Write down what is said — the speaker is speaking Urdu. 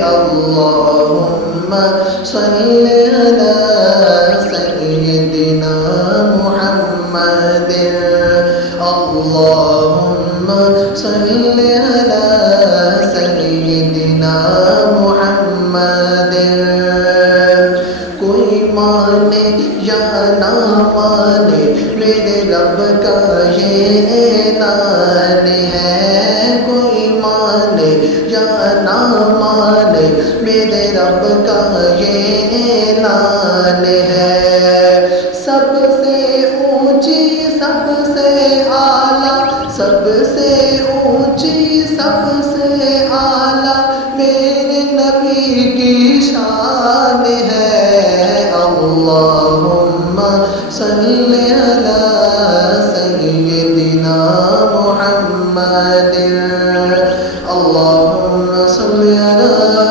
اللهم صل على سيدنا محمد اللهم صل على سيدنا محمد کوئی مانے یا نہ مانے میرے رب کا یہ اعلان ہے کوئی مانے یا نہ مانے میرے رب کا یہ اعلان ہے سب سے اونچی سب سے اعلیٰ سب سے اونچی سب سے اعلیٰ میرے نبی کی شان ہے اللہم صل علی سیدنا محمد اللہم صل علی